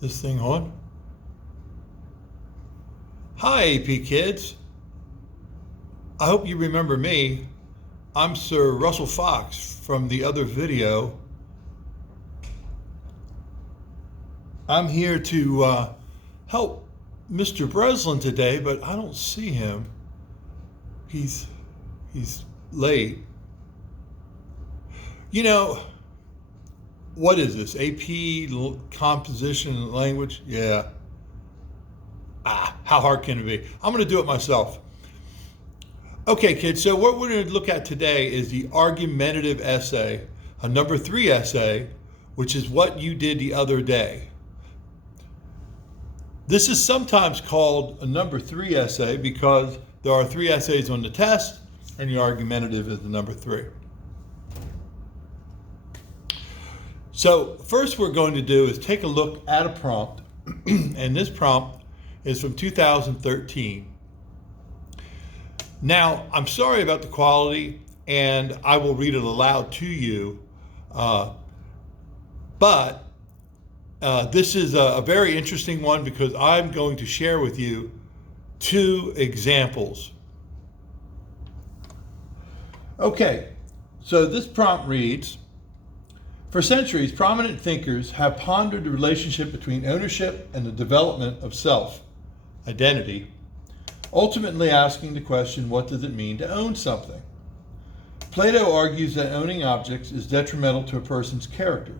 This thing on? Hi, AP kids. I hope you remember me. I'm Sir Russell Fox from the other video. I'm here to help Mr. Breslin today, but I don't see him. He's late. You know, what is this? AP composition and language? Yeah. How hard can it be? I'm going to do it myself. Okay, kids, so what we're going to look at today is the argumentative essay, a number 3 essay, which is what you did the other day. This is sometimes called a number 3 essay because there are 3 essays on the test, and the argumentative is the number 3. So first we're going to do is take a look at a prompt, and this prompt is from 2013. Now, I'm sorry about the quality, and I will read it aloud to you, but this is a very interesting one because I'm going to share with you 2 examples. Okay, so this prompt reads, for centuries, prominent thinkers have pondered the relationship between ownership and the development of self, identity, ultimately asking the question, what does it mean to own something? Plato argues that owning objects is detrimental to a person's character.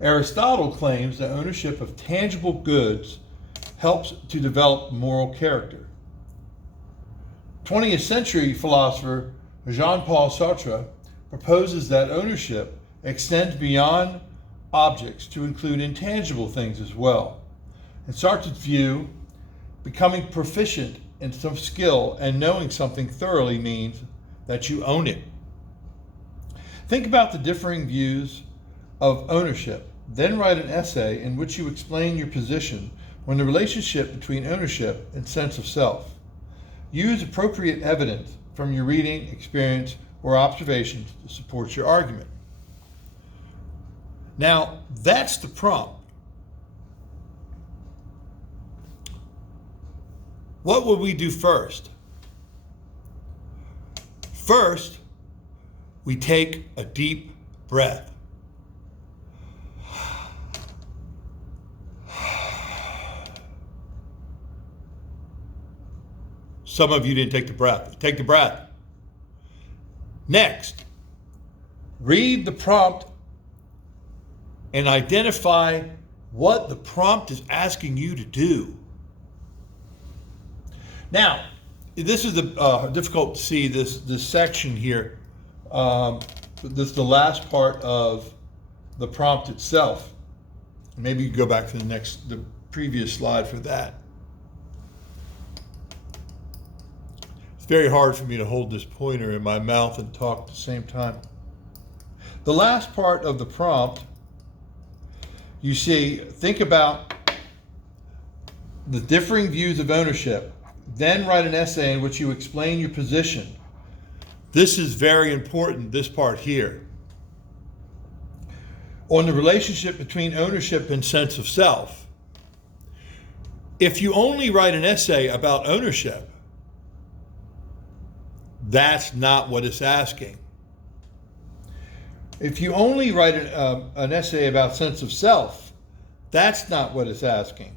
Aristotle claims that ownership of tangible goods helps to develop moral character. 20th century philosopher Jean-Paul Sartre proposes that ownership extends beyond objects to include intangible things as well. In Sartre's view, becoming proficient in some skill and knowing something thoroughly means that you own it. Think about the differing views of ownership. Then write an essay in which you explain your position on the relationship between ownership and sense of self. Use appropriate evidence from your reading, experience, or observations to support your argument. Now, that's the prompt. What would we do first? First, we take a deep breath. Some of you didn't take the breath. Take the breath. Next, read the prompt and identify what the prompt is asking you to do. Now, this is difficult to see this section here. This is the last part of the prompt itself. Maybe you go back to the previous slide for that. It's very hard for me to hold this pointer in my mouth and talk at the same time. The last part of the prompt, you see, think about the differing views of ownership. Then write an essay in which you explain your position. This is very important, this part here. On the relationship between ownership and sense of self. If you only write an essay about ownership, that's not what it's asking. If you only write an essay about sense of self, that's not what it's asking.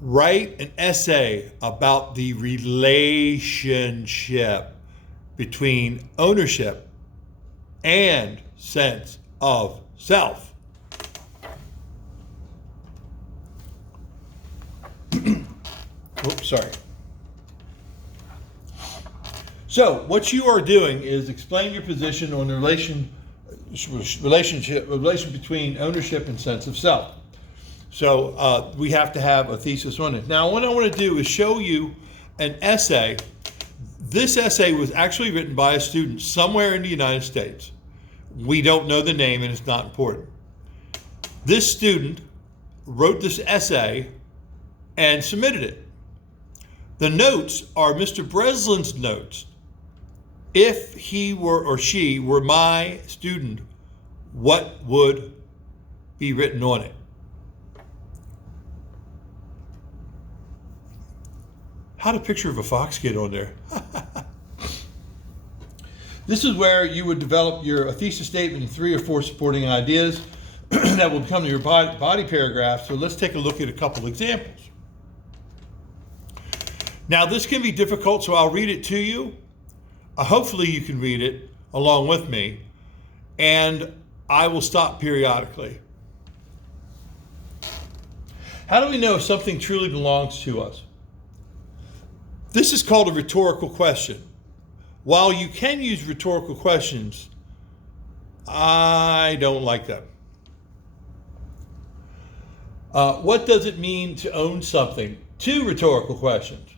Write an essay about the relationship between ownership and sense of self. Oops, sorry. So what you are doing is explain your position on the relation between ownership and sense of self. So we have to have a thesis on it. Now, what I want to do is show you an essay. This essay was actually written by a student somewhere in the United States. We don't know the name, and it's not important. This student wrote this essay and submitted it. The notes are Mr. Breslin's notes. If he were or she were my student, what would be written on it? How'd a picture of a fox get on there? This is where you would develop a thesis statement and 3 or 4 supporting ideas that will become your body paragraph. So let's take a look at a couple examples. Now this can be difficult, so I'll read it to you. Hopefully you can read it along with me, and I will stop periodically. How do we know if something truly belongs to us? This is called a rhetorical question. While you can use rhetorical questions, I don't like them. What does it mean to own something? 2 rhetorical questions.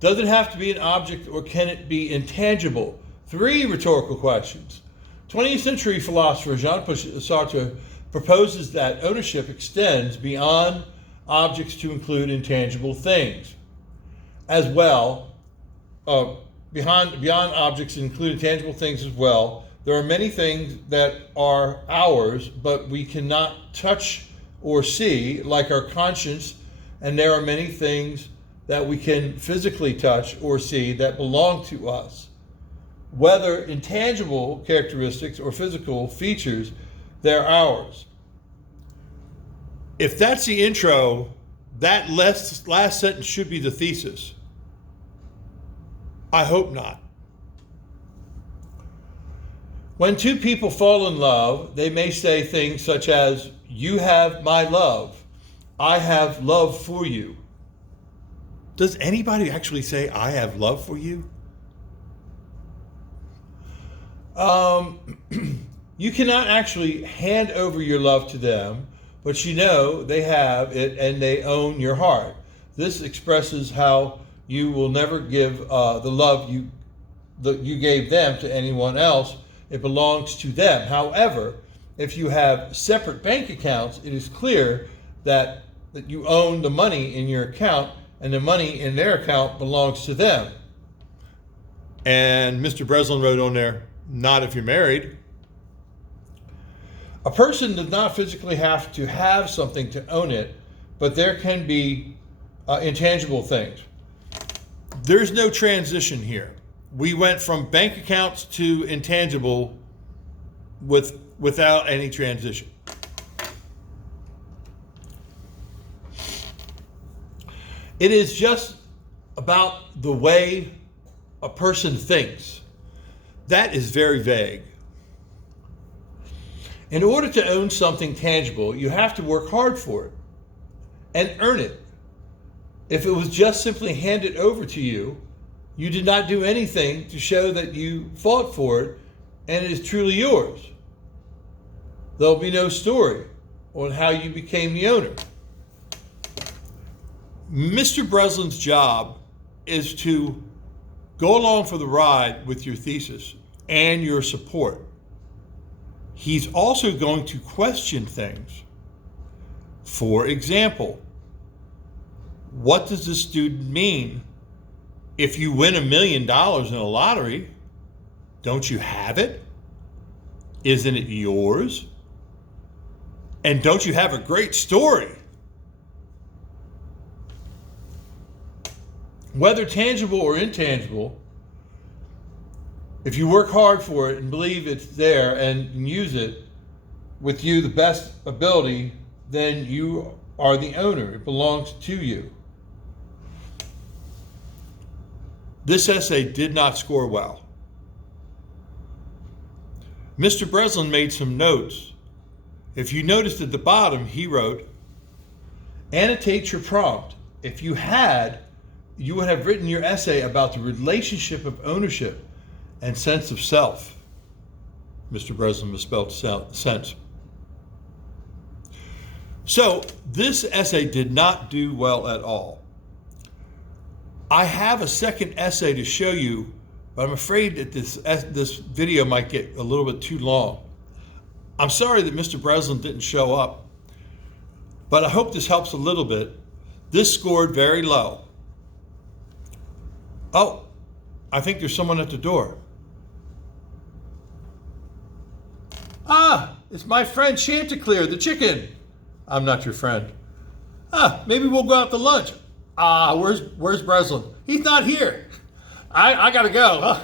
Does it have to be an object, or can it be intangible? 3 rhetorical questions. 20th century philosopher Jean-Paul Sartre proposes that ownership extends beyond objects to include intangible things. As well, beyond objects include intangible things as well. There are many things that are ours, but we cannot touch or see, like our conscience, and there are many things that we can physically touch or see that belong to us. Whether intangible characteristics or physical features, they're ours. If that's the intro, that last sentence should be the thesis. I hope not. When 2 people fall in love, they may say things such as, "You have my love. I have love for you." Does anybody actually say, "I have love for you"? You cannot actually hand over your love to them, but you know they have it and they own your heart. This expresses how you will never give the love you gave them to anyone else. It belongs to them. However, if you have separate bank accounts, it is clear that you own the money in your account, and the money in their account belongs to them. And Mr. Breslin wrote on there, "Not if you're married." A person does not physically have to have something to own it, but there can be intangible things. There's no transition here. We went from bank accounts to intangible without any transition. It is just about the way a person thinks. That is very vague. In order to own something tangible, you have to work hard for it and earn it. If it was just simply handed over to you, you did not do anything to show that you fought for it and it is truly yours. There'll be no story on how you became the owner. Mr. Breslin's job is to go along for the ride with your thesis and your support. He's also going to question things. For example, what does this student mean? If you win $1 million in a lottery, don't you have it? Isn't it yours? And don't you have a great story? Whether tangible or intangible, if you work hard for it and believe it's there and use it with you the best ability, then you are the owner. It belongs to you. This essay did not score well. Mr. Breslin made some notes. If you noticed at the bottom, he wrote, "Annotate your prompt. If you had, you would have written your essay about the relationship of ownership and sense of self." Mr. Breslin misspelled sense. So this essay did not do well at all. I have a second essay to show you, but I'm afraid that this video might get a little bit too long. I'm sorry that Mr. Breslin didn't show up, but I hope this helps a little bit. This scored very low. Oh, I think there's someone at the door. Ah, it's my friend Chanticleer, the chicken. I'm not your friend. Maybe we'll go out to lunch. Where's Breslin? He's not here. I gotta go.